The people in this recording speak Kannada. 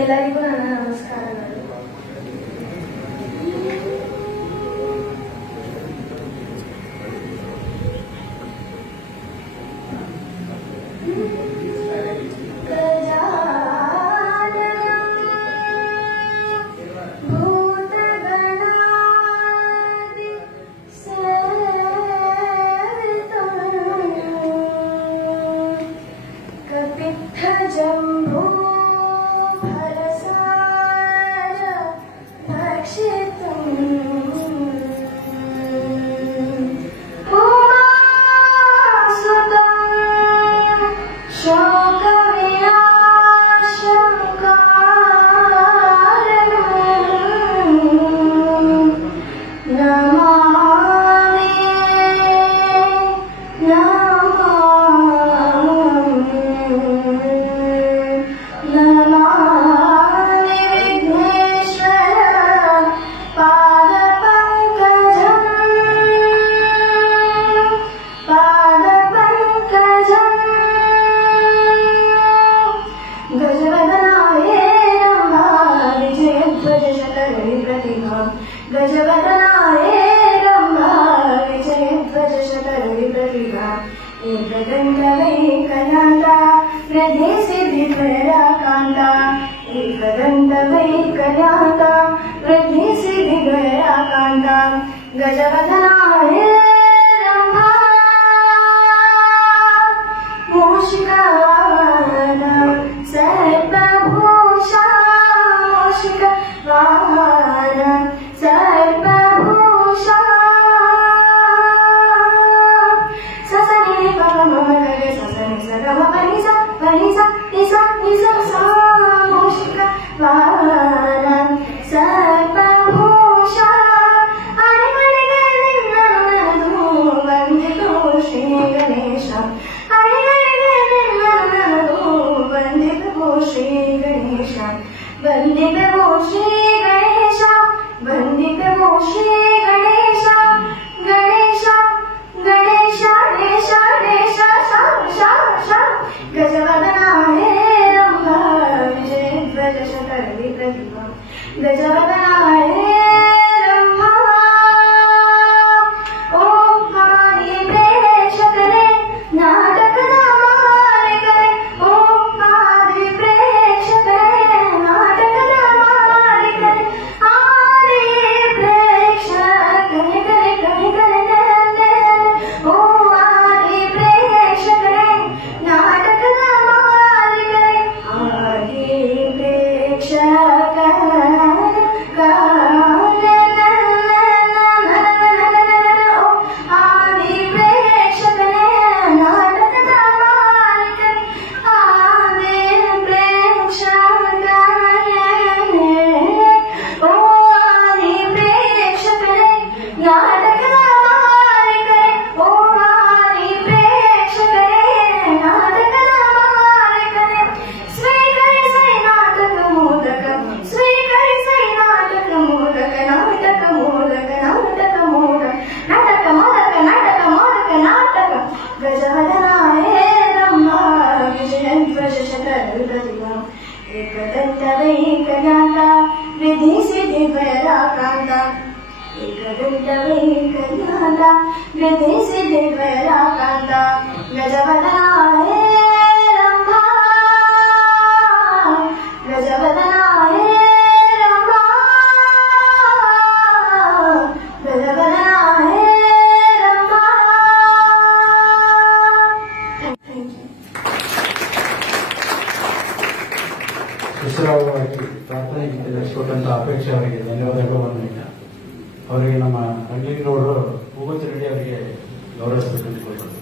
ಎಲ್ಲರಿಗೂ ನನ್ನ ನಮಸ್ಕಾರಗಳು. जम्बू फलसार भक्षितुम् उमासुतं शोकविनाशं कारणम् नमामि गजवदनाय रम्भा विजयध्वज शतरुणि प्रतिभा एकदन्तवैकलान्ता हृदे सिद्धिद्वयराकान्ता एकदन्तवैकलान्ता हृदे सिद्धिद्वयराकान्ता गजवदनाय रम्भा मूषिकवाहन सर्वभूषा मूषिकवाहन सर्वभूषा ससनि पवमगरे ससनि सगमपनिसा पनिसा निसा निसा सा मूषिकवाहन सर्वभूषा अरिगरिगरिन्नननदु वन्दितो श्री गणेश अरिगरिगरिन्नननदु वन्दितो श्री गणेश वन्दितो श्री गणेश वन्दितो श्री गणेश गणेश गणेश गणेश गणेश गजवदनाय रम्भा विजयध्वज शतरुणि प्रतिभा गजवदनाय रम्भा ओंकारि प्रेषकरे नाटकದ ಮಾಲೀಕರೇ ಓಂಕಾರಿ ಪ್ರೇಷಕರೇ ನಾಟಕದ ಮಾಲೀಕರೇ ಆದಿ ಪ್ರೇಕ್ಷಕರೇ ಕರೆ ಕರೆ ಕರೆ ಕರೆ ಓ ಆದಿ ಪ್ರೇಕ್ಷಕರೇ ನಾಟಕದ ಮಾಲೀಕರೇ ಆದಿ ಪ್ರೇಕ್ಷಕರೇ एकदन्तवैकलान्ता विधि सिद्धिद्वयराकान्ता एकदन्तवैकलान्ता विधि सिद्धिद्वयराकान्ता गजवदनाय रम्भा गजवदनाय रम्भा गजवदनाय रम्भा. ಹೆಸರಾಗಿ ಪ್ರಾರ್ಥನೆ ಗೀತೆ ನಡೆಸಿಕೊಟ್ಟಂತ ಅಪೇಕ್ಷೆ ಅವರಿಗೆ ಧನ್ಯವಾದಗಳು. ಅವರಿಗೆ ನಮ್ಮ ರಂಗಲಿಂಗನವರು ಮೂವತ್ತು ರೆಡ್ಡಿ ಅವರಿಗೆ ಗೌರವಿಸಬೇಕಂತ